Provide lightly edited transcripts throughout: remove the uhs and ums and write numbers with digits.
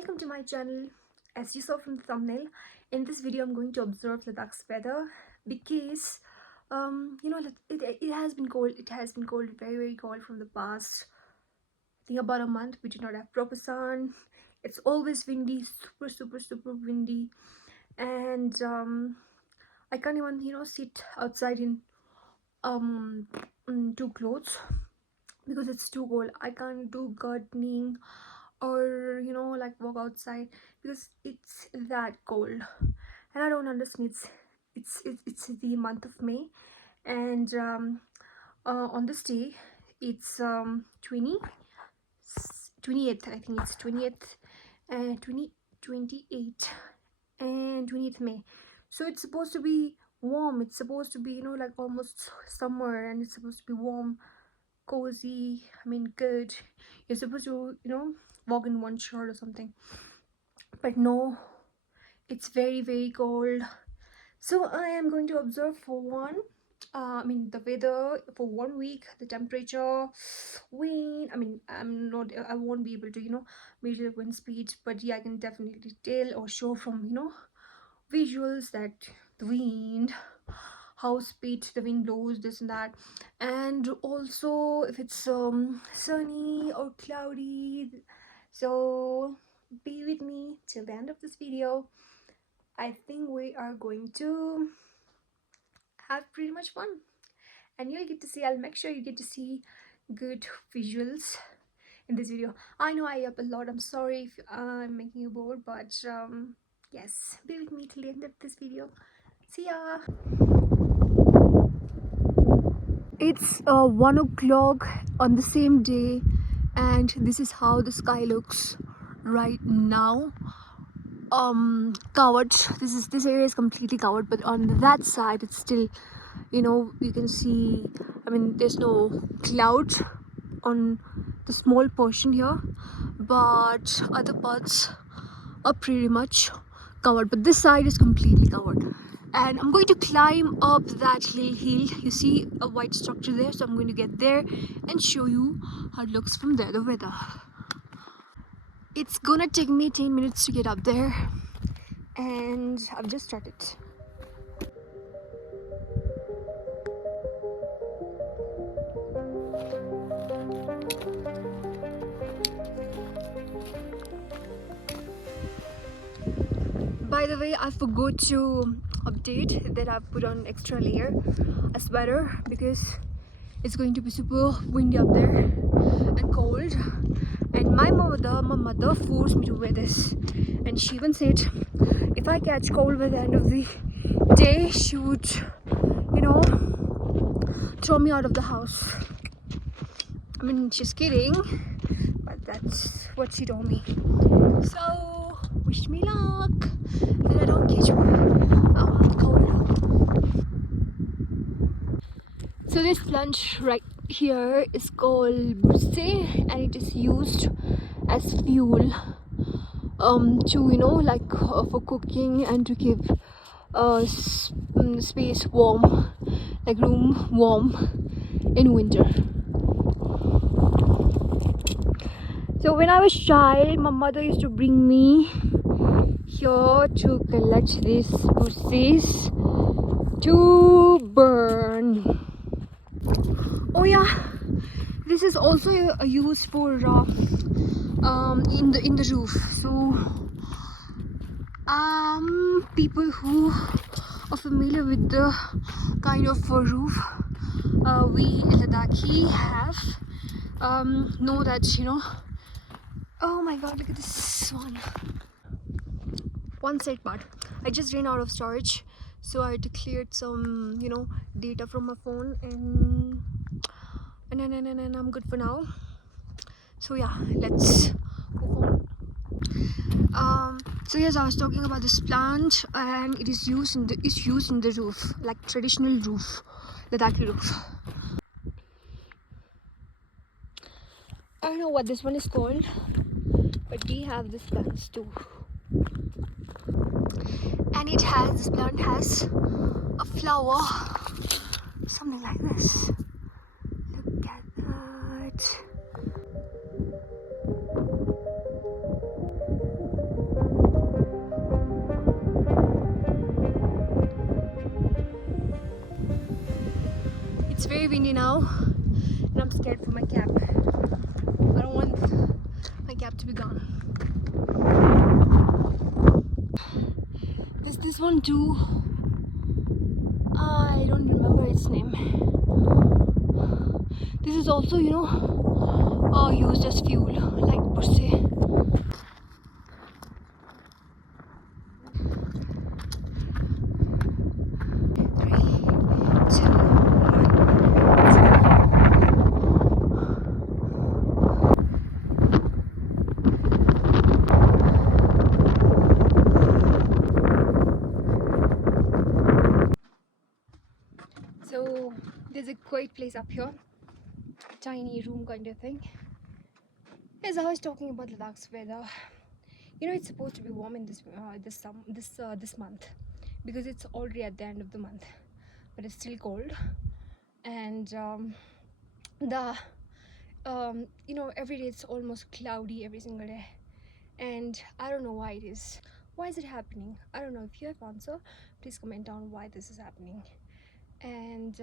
welcome to my channel. As you saw from the thumbnail, in this video I'm going to observe Ladakh's weather because it has been cold. It has been cold, very cold from the past, I think, about a month. We do not have proper sun. It's always windy, super windy, and I can't even sit outside in two clothes because it's too cold. I can't do gardening or like walk outside because it's that cold, and I don't understand. It's the month of May, and on this day it's 28th, I think it's 20th and 28 and 20th May. So it's supposed to be warm. It's supposed to be like almost summer, and it's supposed to be warm, cozy, good. You're supposed to walk in one shirt or something, but no, it's very cold. So I am going to observe for the weather for 1 week, the temperature, wind. I won't be able to measure the wind speed, but yeah, I can definitely tell or show from visuals that the wind, how speed the wind blows, this and that, and also if it's sunny or cloudy. So be with me till the end of this video. I think we are going to have pretty much fun, and I'll make sure you get to see good visuals in this video. I know I up a lot. I'm sorry if I'm making you bored, but yes, be with me till the end of this video. See ya. It's 1 o'clock on the same day, and this is how the sky looks right now. Covered. This area is completely covered, but on that side it's still, you can see, there's no cloud on the small portion here, but other parts are pretty much covered, but this side is completely covered. And I'm going to climb up that little hill. You see a white structure there, so I'm going to get there and show you how it looks from there, the weather. It's gonna take me 10 minutes to get up there, and I've just started. By the way, I forgot to update that I've put on extra layer, a sweater, because it's going to be super windy up there and cold. And my mother forced me to wear this, and she even said if I catch cold by the end of the day, she would throw me out of the house. She's kidding, but that's what she told me. So wish me luck that I don't catch cold. So this plant right here is called burse, and it is used as fuel to for cooking and to keep space warm, like room warm in winter. So when I was child, my mother used to bring me here to collect these burses to burn. Oh yeah, this is also used for in the roof. So people who are familiar with the kind of roof we Ladakhi have know that oh my god, look at this one side part. I just ran out of storage, so I had to clear some data from my phone, and I'm good for now. So yeah, let's go on. So yes, I was talking about this plant, and it is used in the roof, like traditional roof, Ladakhi roof. I don't know what this one is called, but we have this plant too. And this plant has a flower, something like this. Look at that. windy now, and I'm scared for my cap. I don't want my cap to be gone. There's this one too. I don't remember its name. This is also, used as fuel, like burse. So there's a quiet place up here, tiny room kind of thing. As I was talking about Ladakh's weather, it's supposed to be warm in this month, because it's already at the end of the month, but it's still cold. And every day it's almost cloudy every single day, and I don't know why it is. Why is it happening? I don't know. If you have answer, please comment down why this is happening. And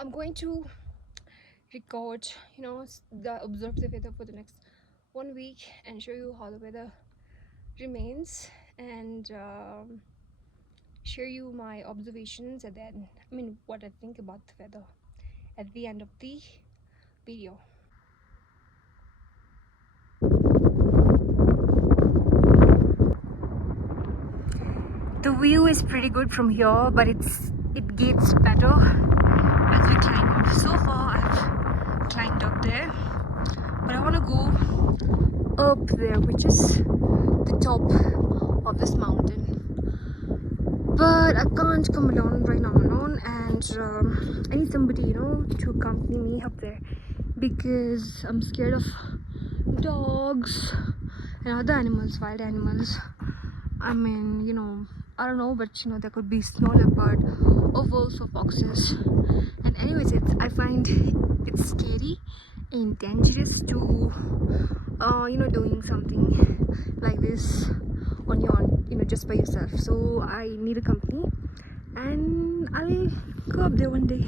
I'm going to record, observe the weather for the next 1 week and show you how the weather remains, and share you my observations, and then what I think about the weather at the end of the video. The view is pretty good from here, but it gets better as we climb up. So far I've climbed up there, but I want to go up there, which is the top of this mountain. But I can't come alone right now alone, and I need somebody, to accompany me up there, because I'm scared of dogs and other animals, wild animals. I don't know, but there could be snow leopard or wolves or foxes. And anyways, I find it's scary and dangerous to doing something like this on your own, just by yourself. So I need a company, and I'll go up there one day.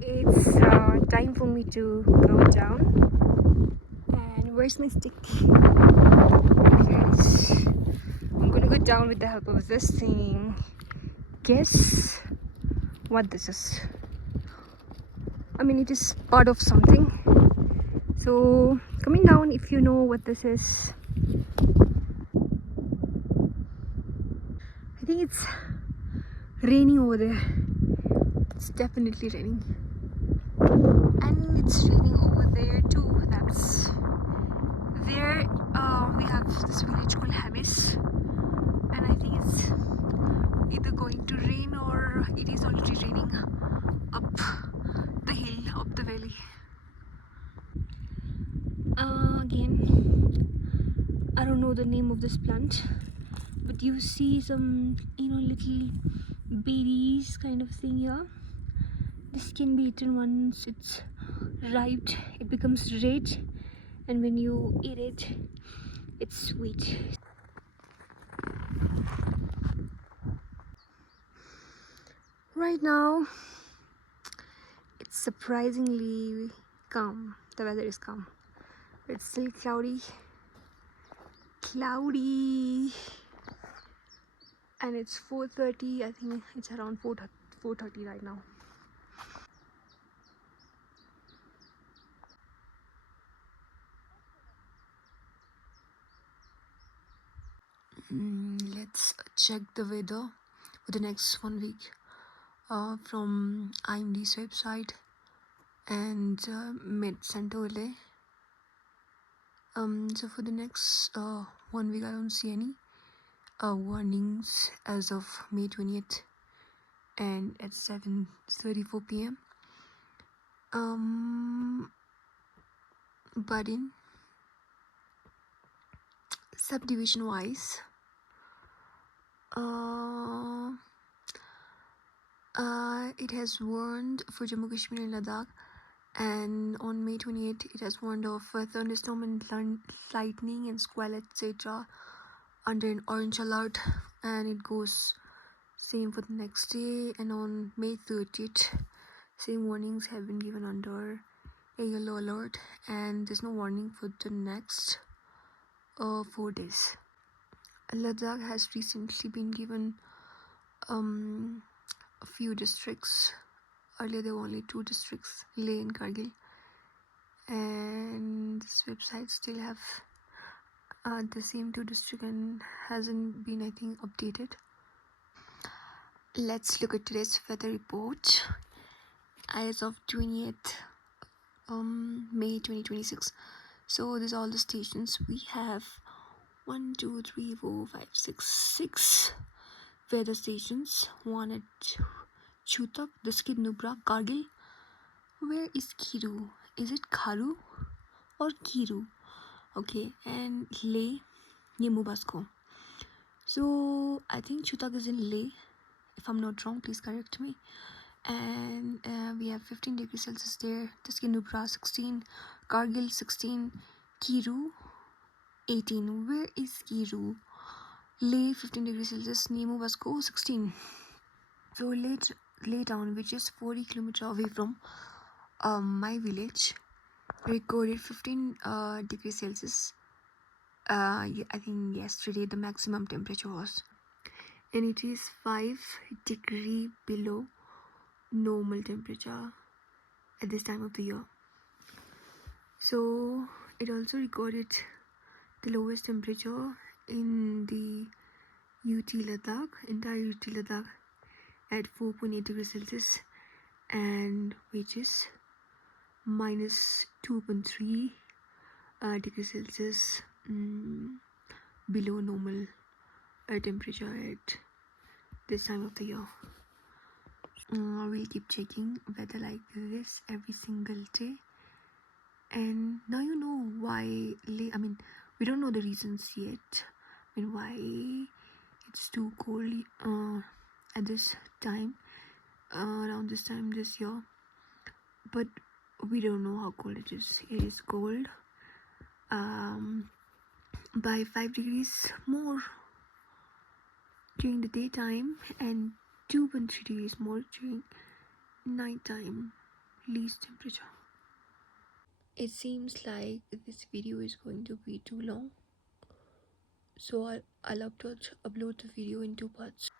It's time for me to go down. And where's my stick? I'm gonna go down with the help of this thing. Guess what this is? It is part of something. So coming down if you know what this is. I think it's raining over there. It's definitely raining. And it's raining over there too. That's there. We have this village called Hamis, and I think it's either going to rain or it is already raining up the hill, up the valley. Again, I don't know the name of this plant, but you see some little berries kind of thing here. This can be eaten once it's ripe. It becomes red, and when you eat it, it's sweet. Right now it's surprisingly calm. The weather is calm, but it's still cloudy, and it's 4:30. I think it's around 4:30 right now. Let's check the weather for the next 1 week from IMD's website and Mid-Center LA. So for the next 1 week, I don't see any warnings as of May 20th and at 7:34 p.m. But in subdivision wise, it has warned for Jammu Kashmir and Ladakh, and on May 28th it has warned of thunderstorm and lightning and squall, etc. under an orange alert, and it goes same for the next day. And on May 30th, same warnings have been given under a yellow alert, and there's no warning for the next 4 days. Ladakh has recently been given a few districts. Earlier there were only 2 districts, Leh and Kargil, and this website still have the same 2 districts and hasn't been, I think, updated. Let's look at today's weather report as of 20th May 2026. So these are all the stations. We have 1, 2, 3, 4, 5, 6 weather stations. One at Chutak, Diskit Nubra, Kargil. Where is Kiru? Is it Kharu or Kiru? Okay, and Leh, Nemubasko. So I think Chutak is in Leh. If I'm not wrong, please correct me. And we have 15 degrees Celsius there. Diskit Nubra 16, Kargil 16, Kiru 18. Where is Kiru? Leh 15 degrees Celsius, Nemubasko 16. So Leh town, which is 40 kilometers away from my village, recorded 15 degrees Celsius. I think yesterday the maximum temperature was, and it is 5 degrees below normal temperature at this time of the year. So it also recorded the lowest temperature in the entire UT Ladakh, at 4.8 degrees Celsius, and which is minus 2.3 degrees Celsius below normal temperature at this time of the year. We'll keep checking weather like this every single day, and now you know why. We don't know the reasons yet, why it's too cold at this time, around this time this year, but we don't know how cold it is. It is cold by 5 degrees more during the daytime and 2.3 degrees more during nighttime least temperature. It seems like this video is going to be too long, so I'll upload the video in 2 parts.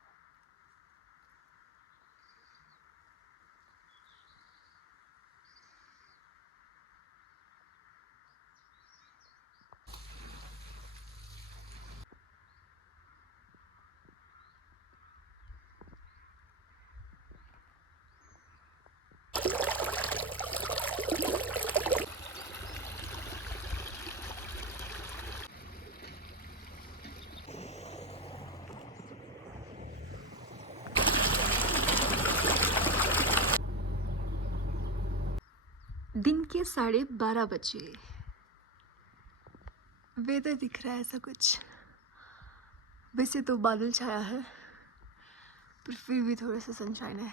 दिन के 12:30 बजे weather दिख रहा है ऐसा कुछ. वैसे तो बादल छाया है, पर फिर भी थोड़ा सा सनशाइन है.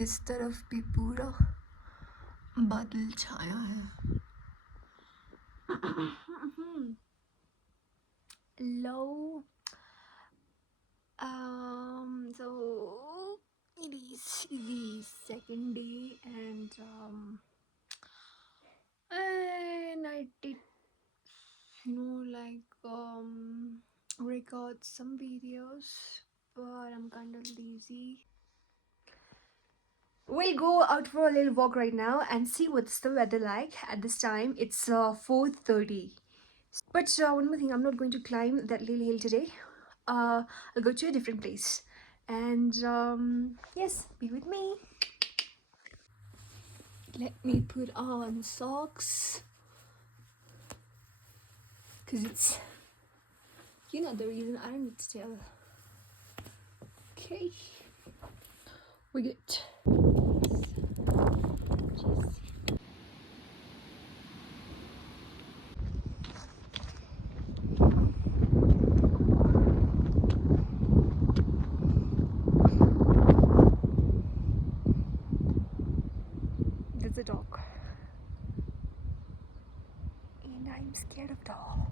इस तरफ भी पूरा बादल छाया है. Hello. So it is the second day, and I did, record some videos, but I'm kind of lazy. We'll go out for a little walk right now and see what's the weather like at this time. It's 4:30. But one more thing, I'm not going to climb that little hill today. I'll go to a different place. And yes, be with me. Let me put on socks, because it's, the reason. I don't need to tell. Okay, we're good. Jeez. There's a dog, and I'm scared of dog.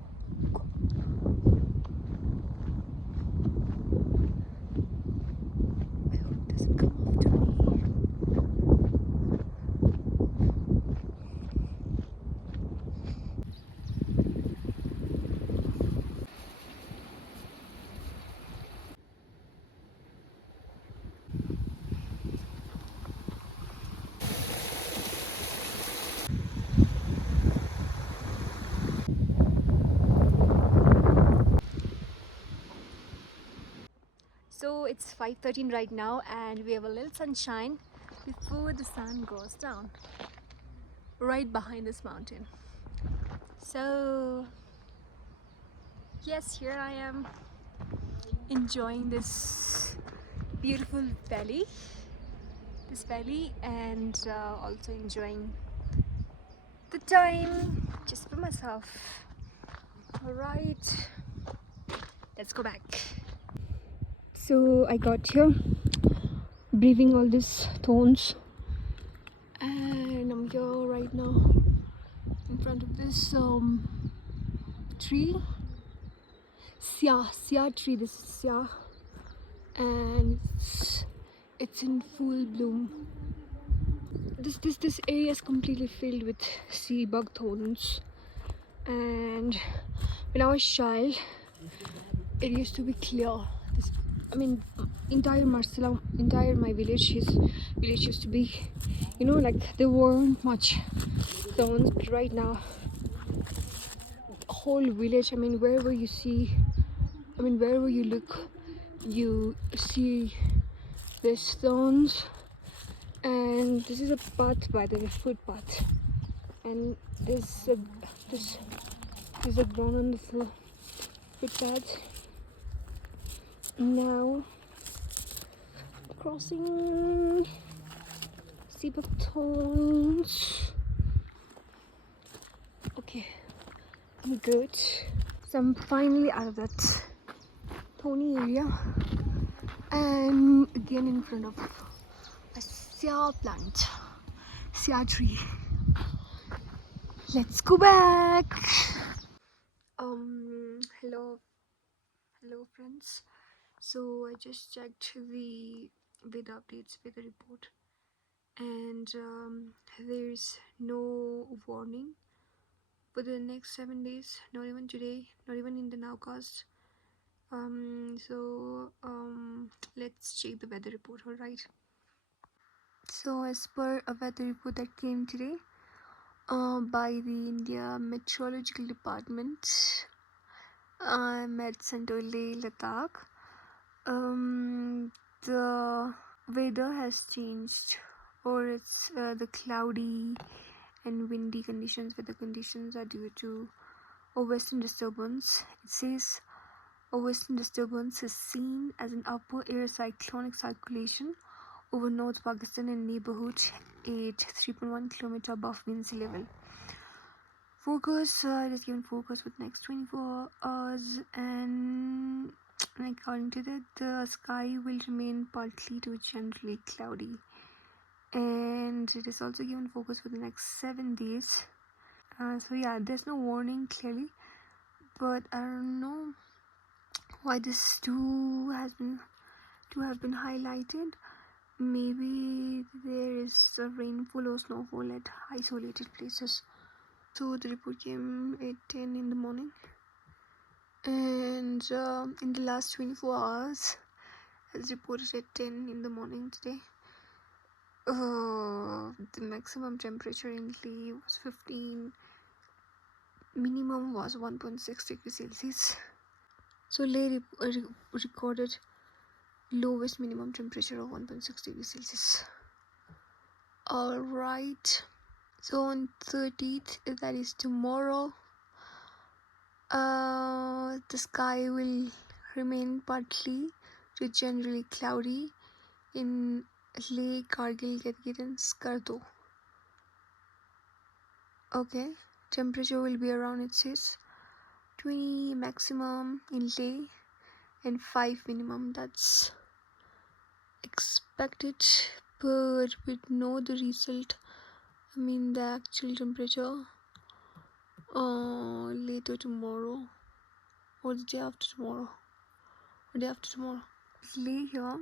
it's 5:13 right now, and we have a little sunshine before the sun goes down right behind this mountain. So yes, here I am enjoying this beautiful valley, and also enjoying the time just for myself. All right, let's go back. So I got here breathing all these thorns, and I'm here right now in front of this tree, sia tree. This is sia, and it's in full bloom. This area is completely filled with sea bug thorns, and when I was child, it used to be clear. Entire my village used to be, like there weren't much thorns, but right now, whole village. Wherever you look, you see these stones, and this is a path, by the way, footpath, and there's a ground on the footpath. Now crossing steep of thorns. Okay, I'm good. So I'm finally out of that thorny area, and again in front of a sia tree. Let's go back. Hello friends. So I just checked the weather report, and there's no warning for the next 7 days, not even today, not even in the nowcast. Let's check the weather report. All right. So as per a weather report that came today by the India Meteorological Department, Med Center Leh, Ladakh, the weather has changed, or it's the cloudy and windy conditions. Weather conditions are due to a western disturbance. It says a western disturbance is seen as an upper air cyclonic circulation over North Pakistan and neighborhood at 3.1 km above mean sea level. Focus, it is given focus for the next 24 hours, and according to that, the sky will remain partly to generally cloudy, and it is also given focus for the next 7 days. So yeah, there's no warning clearly, but I don't know why this too have been highlighted. Maybe there is a rainfall or snowfall at isolated places. So the report came at 10 in the morning, and in the last 24 hours, as reported at 10 in the morning today, the maximum temperature in Leh was 15, minimum was 1.6 degrees Celsius. So Leh recorded lowest minimum temperature of 1.6 degrees Celsius. Alright, so on 30th, that is tomorrow, the sky will remain partly to generally cloudy in Leh, Kargil, Gilgit and Skardu. Okay, temperature will be around, it says, 20 maximum in Leh and 5 minimum. That's expected, but we know the result. The actual temperature later tomorrow, or the day after tomorrow, Leh here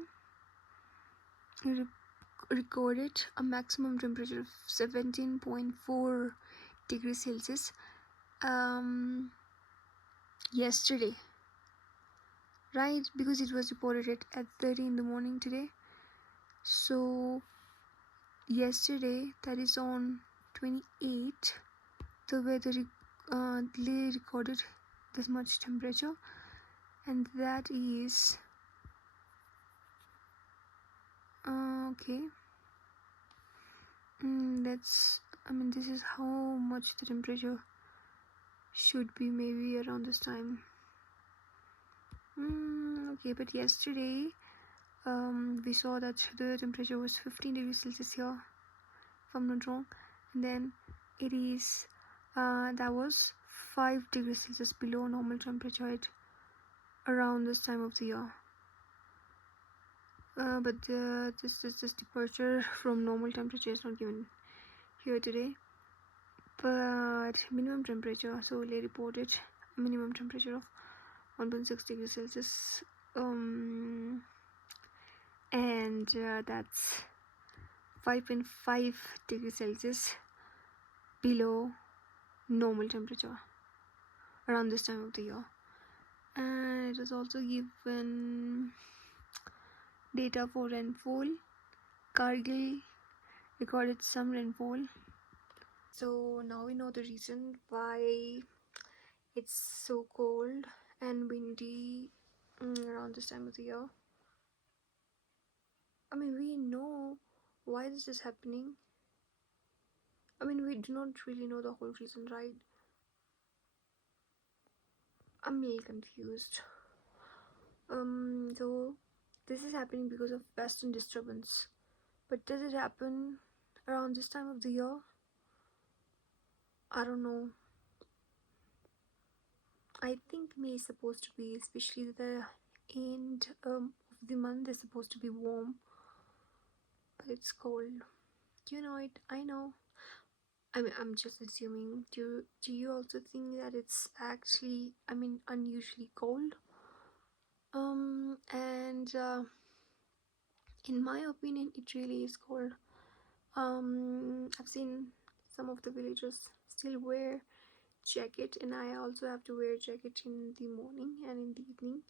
recorded a maximum temperature of 17.4 degrees Celsius yesterday, right? Because it was reported at 30 in the morning today. So yesterday, that is on 28th, the weather Leh recorded this much temperature, and that is Okay. That's, I mean, this is how much the temperature should be, maybe around this time. Okay, but yesterday, we saw that the temperature was 15 degrees Celsius here, if I'm not wrong. And then it is, that was 5 degrees Celsius below normal temperature at around this time of the year. But this departure from normal temperature is not given here today. But minimum temperature, so they reported a minimum temperature of 1.6 degrees Celsius, and that's 5.5 degrees Celsius below normal temperature around this time of the year. And it was also given data for rainfall. Kargil recorded some rainfall. So now we know the reason why it's so cold and windy around this time of the year. I mean, we know why this is happening. I mean, we do not really know the whole reason, right? I'm a little confused. So this is happening because of western disturbance. But does it happen around this time of the year? I don't know. I think May is supposed to be, especially the end of the month, is supposed to be warm, but it's cold. You know it. I know. I mean, I'm just assuming. Do you also think that it's actually, I mean, unusually cold? And in my opinion, it really is cold. I've seen some of the villagers still wear jacket, and I also have to wear jacket in the morning and in the evening,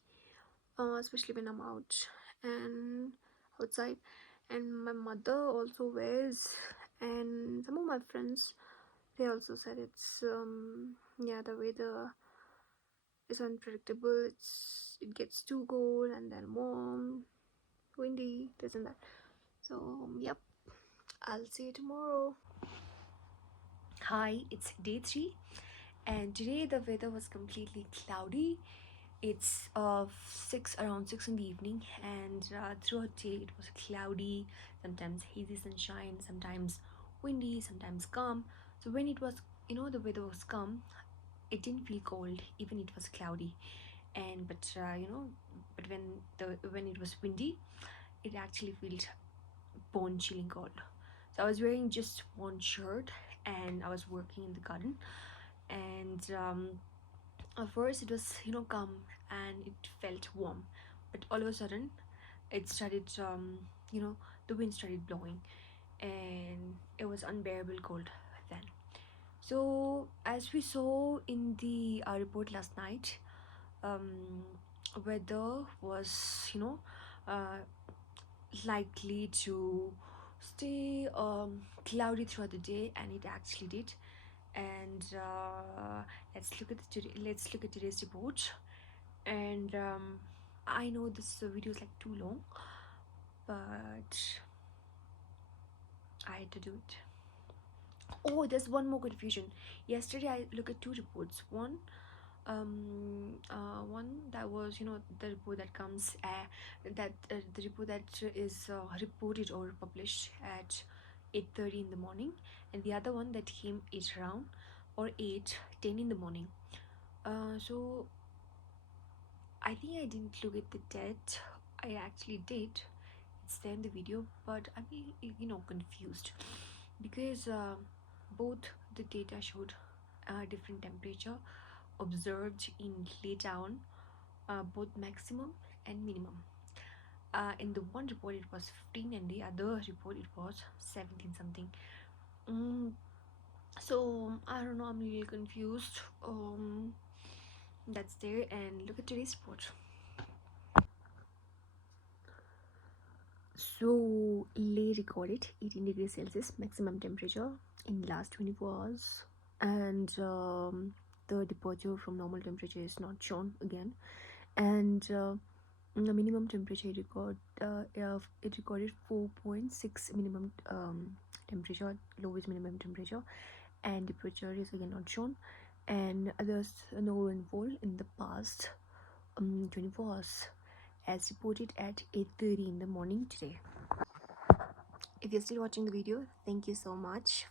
especially when I'm out and outside. And my mother also wears, and some of my friends, they also said it's yeah, the weather is unpredictable. It gets too cold and then warm, windy, this and that. So yep, I'll see you tomorrow. Hi, it's day 3, and today the weather was completely cloudy. It's around 6 in the evening, and throughout the day it was cloudy, sometimes hazy sunshine, sometimes windy, sometimes calm. So when it was, the weather was calm, it didn't feel cold, even it was cloudy. And but when it was windy, it actually felt bone chilling cold. So I was wearing just one shirt, and I was working in the garden, and at first it was calm and it felt warm, but all of a sudden it started the wind started blowing, and it was unbearable cold then. So as we saw in the report last night, um, weather was uh, likely to stay cloudy throughout the day, and it actually did. And let's look at today's report. And I know this video is like too long, but I had to do it. Oh, there's one more confusion. Yesterday I looked at 2 reports. One that was the report that comes that the report that is reported or published at 8:30 in the morning, and the other one that came 8 around or 8:10 in the morning. So I think I didn't look at the date. I actually did. It's there in the video, but I'm confused because both the data showed different temperature observed in Laytown, both maximum and minimum. In the one report it was 15, and the other report it was 17 something. So I don't know. I'm a little confused. That's there, and look at today's report. So Leh recorded 18 degrees Celsius maximum temperature in last 24 hours, and the departure from normal temperature is not shown again. And The minimum temperature it recorded 4.6 minimum temperature, lowest minimum temperature, and the pressure is again not shown. And there's no rainfall in the past 24 hours, as reported at 8:30 in the morning today. If you're still watching the video, thank you so much